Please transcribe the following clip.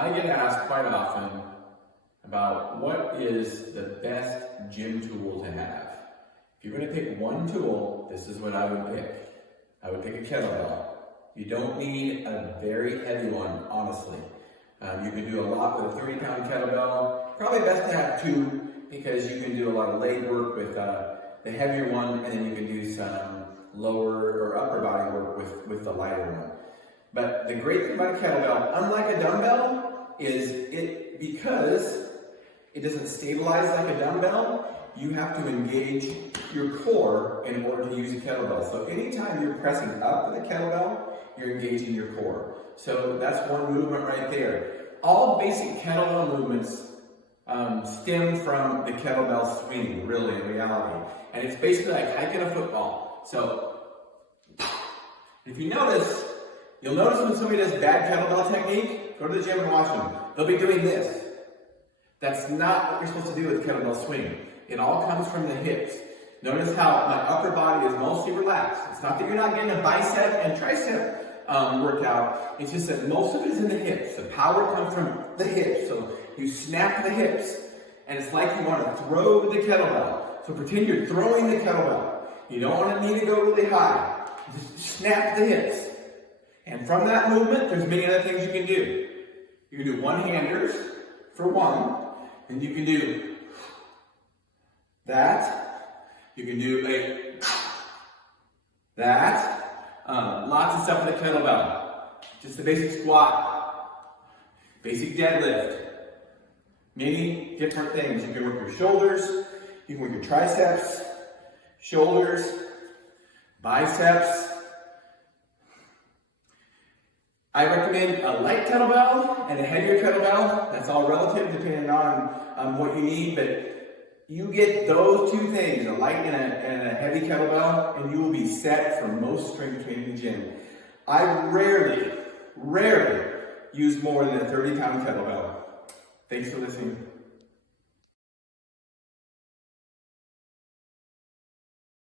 I get asked quite often about what is the best gym tool to have. If you're going to pick one tool, this is what I would pick. I would pick a kettlebell. You don't need a very heavy one, honestly. You can do a lot with a 30-pound kettlebell. Probably best to have two because you can do a lot of leg work with the heavier one, and then you can do some lower or upper body work with the lighter one. But the great thing about a kettlebell, unlike a dumbbell, is because it doesn't stabilize like a dumbbell, you have to engage your core in order to use a kettlebell. So anytime you're pressing up with a kettlebell, you're engaging your core. So that's one movement right there. All basic kettlebell movements stem from the kettlebell swing, really, in reality. And it's basically like hiking a football. So if you notice, you'll notice when somebody does bad kettlebell technique, go to the gym and watch them. They'll be doing this. That's not what you're supposed to do with kettlebell swing. It all comes from the hips. Notice how my upper body is mostly relaxed. It's not that you're not getting a bicep and tricep workout. It's just that most of it is in the hips. The power comes from the hips. So you snap the hips, and it's like you want to throw the kettlebell. So pretend you're throwing the kettlebell. You don't want to need to go really high. Just snap the hips. And from that movement, there's many other things you can do. You can do one-handers for one, and you can do that. You can do that. Lots of stuff with the kettlebell. Just the basic squat, basic deadlift. Many different things. You can work your shoulders, you can work your triceps, shoulders, biceps. I recommend a light kettlebell and a heavier kettlebell. That's all relative depending on what you need, but you get those two things, a light and a heavy kettlebell, and you will be set for most strength training in the gym. I rarely use more than a 30-pound kettlebell. Thanks for listening.